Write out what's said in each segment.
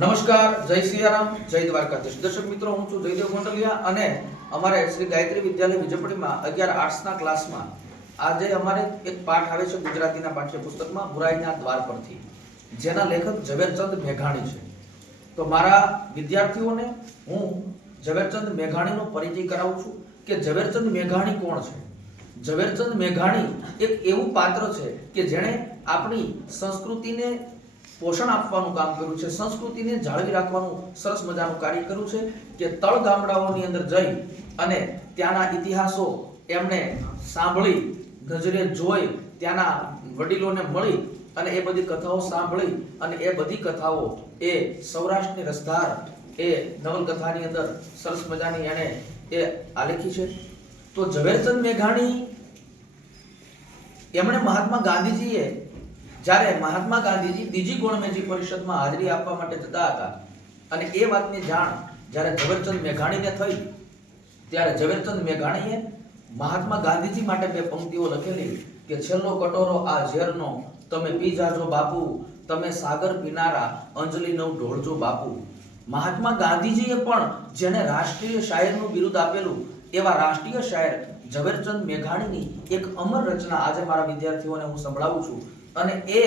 નમસ્કાર, જય સિયારામ, જય દ્વારકાધીશ. દર્શક મિત્રો, હું છું જયદેવ ગોંડલિયા અને અમારે શ્રી ગાયત્રી વિદ્યાલય વિજયપુરીમાં 11 આર્ટ્સના ક્લાસમાં આજે અમારે એક પાઠ આવે છે ગુજરાતીના પાઠ્યપુસ્તકમાં બુરાઈના દ્વાર પરથી, જેના લેખક ઝવેરચંદ મેઘાણી છે. તો મારા વિદ્યાર્થીઓને હું ઝવેરચંદ મેઘાણીનો પરિચય કરાવું છું કે ઝવેરચંદ મેઘાણી કોણ છે. ઝવેરચંદ મેઘાણી એક એવું પાત્ર છે કે જેણે આપણી સંસ્કૃતિને પોષણ આપવાનું કામ કર્યું છે, સંસ્કૃતિને જાળવી રાખવાનું સરસ મજાનું કાર્ય કર્યું છે કે તળ ગામડાઓની અંદર જઈ અને ત્યાંના ઇતિહાસો એમણે સાંભળી, નજરે જોઈ, ત્યાંના વડીલોને મળી અને એ બધી કથાઓ સાંભળી અને એ બધી કથાઓ એ સૌરાષ્ટ્રની રસધાર એ નવલકથાની અંદર સરસ મજાની એણે એ આલેખી છે. તો ઝવેરચંદ મેઘાણી એમણે મહાત્મા ગાંધીજીએ જ્યારે મહાત્મા ગાંધીજી બીજી ગોળમેજી પરિષદમાં હાજરી આપવા માટે જતા હતા અને એ વાતની જાણ જ્યારે ઝવેરચંદ મેઘાણીને થઈ ત્યારે ઝવેરચંદ મેઘાણીએ મહાત્મા ગાંધીજી માટે બે પંક્તિઓ લખેલી કે છેલ્લો કટોરો આ ઝેરનો તમે પી જાજો બાપુ, તમે સાગર પીનારા અંજલિ નવ ઢોળજો બાપુ. મહાત્મા ગાંધીજીએ પણ જેને રાષ્ટ્રીય શાયરનું બિરુદ આપેલું એવા રાષ્ટ્રીય શાયર ઝવેરચંદ મેઘાણીની એક અમર રચના આજે મારા વિદ્યાર્થીઓને હું સંભળાવું છું. અને એ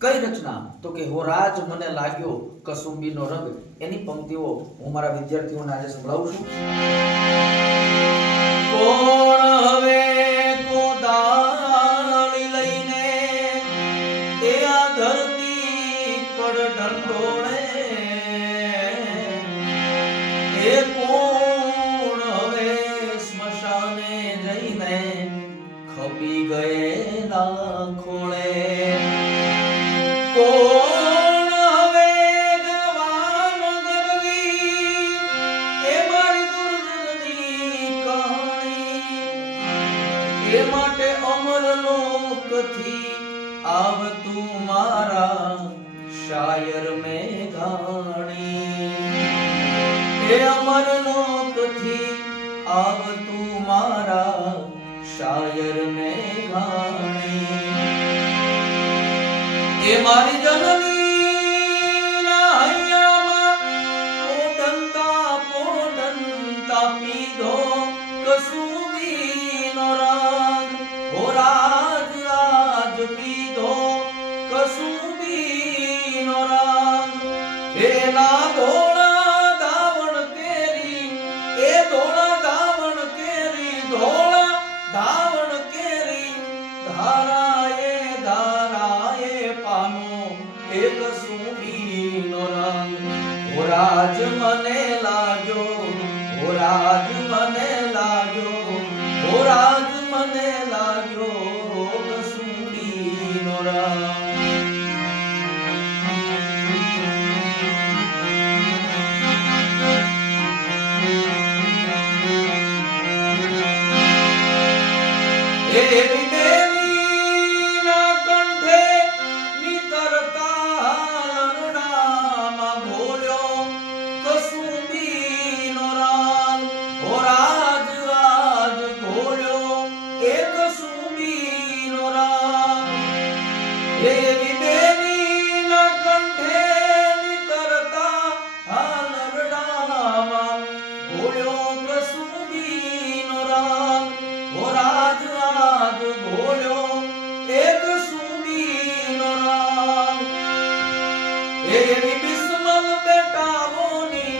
કઈ રચના? તો કે હો રાજ મને લાગ્યો કસુંબીનો રંગ. એની પંક્તિઓ હું મારા વિદ્યાર્થીઓને આજે સંભળાવું છું. કોણ હવે કોદાળી લઈને એ આ ધરતી પર ઢંઢોળે, એ કોણ હવે સ્મશાને જઈને ખપી ગયેલા ખોળે, કોણ હવે ગવાન ગરવી એ મારી ગુર્જરની કહાણી, એ માટે અમર લોકથી આવતું મારા શાયર મેઘાણી, એ અમર લોકથી આવતું મારા શાયર મેઘાણી, એ મારી જનની ના હૈયામાં પોડંતા પીધો કસુંબીનો રંગ, હો રાજ આજ પીધો કસુંબીનો રંગ, હે ના ધોળા ધાવણ કેરી, એ ધોળા ધાવણ કેરી, ધોળા ધાવણ કેરી ધારાએ પાનો એ કસુંબીનો રંગ, હો રાજ મને લાગ્યો, હો રાજ મને લાગ્યો, હો રાજ મને લાગ્યો કસુંબીનો રંગ. એવી દેવીના કંઠે નીતરતા લરડામાં ભોળ્યો કસુંબીનો રંગ, હો રાજ આજ ભોળ્યો એ કસુંબીનો રંગ, એવી દેવીના કંઠે નીતરતા લરડામાં ભોળ્યો કસુંબીનો રંગ, હો રાજ આજ ભોળ્યો એક સુંબીનો રંગ, એવી બિસ્મલ બેટાઓની,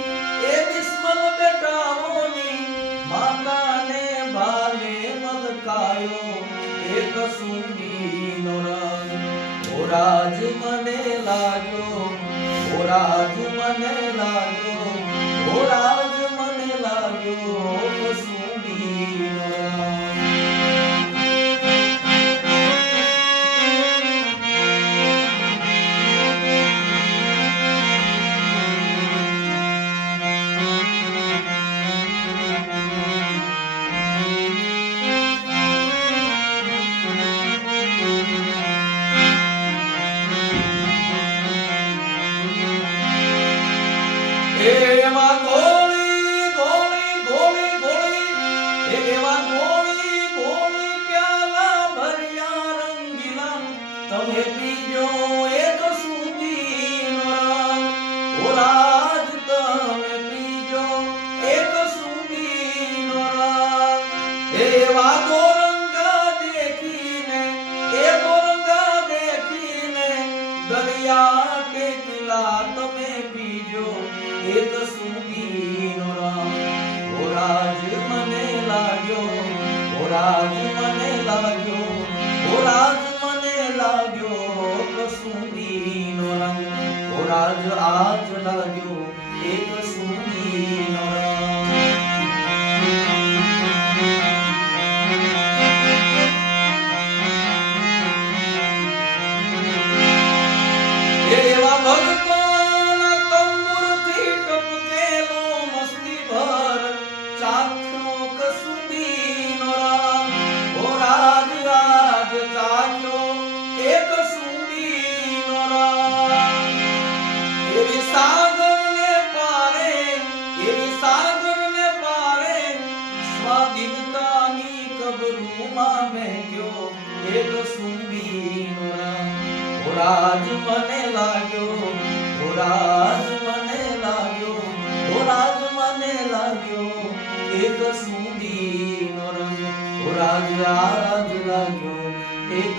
એ બિસ્મલ બેટાઓની માતાને ભાલે મલકાયો એક સુંબીનો રંગ, હો રાજ મને લાગ્યો, હો રાજ મને લાગ્યો, હો રાજ મને લાગ્યો કસુંબીનો રંગ. એવા ગોળી ગોળી ગોળી ગોળી, એવા ગોળી ગોળી પ્યાલા ભર્યા રંગીલા, તમે પીજો એક સુંબીનો રંગ, હો રાજ આજ લાગ્યો એક સુંદીનો રંગ. એવા ભક્તોના તંબુરથી ટપકેલો મસ્તી ભર ચાખ્યો કસુંબીનો રંગ. ઓ રાજ રાજ ચાખ્યો એક સુંબીનો રંગ. એવી સાગરને પારે સ્વાધીનતાની કબરૂમાં મેગ્યો એક સુંબીનો રંગ. ઓ રાજ મને લાગ્યો, ઓ રાજ મને લાગ્યો, ઓ રાજ મને લાગ્યો એક સુંદીનો રંગ. ઓ રાજ આજ લાગ્યો એક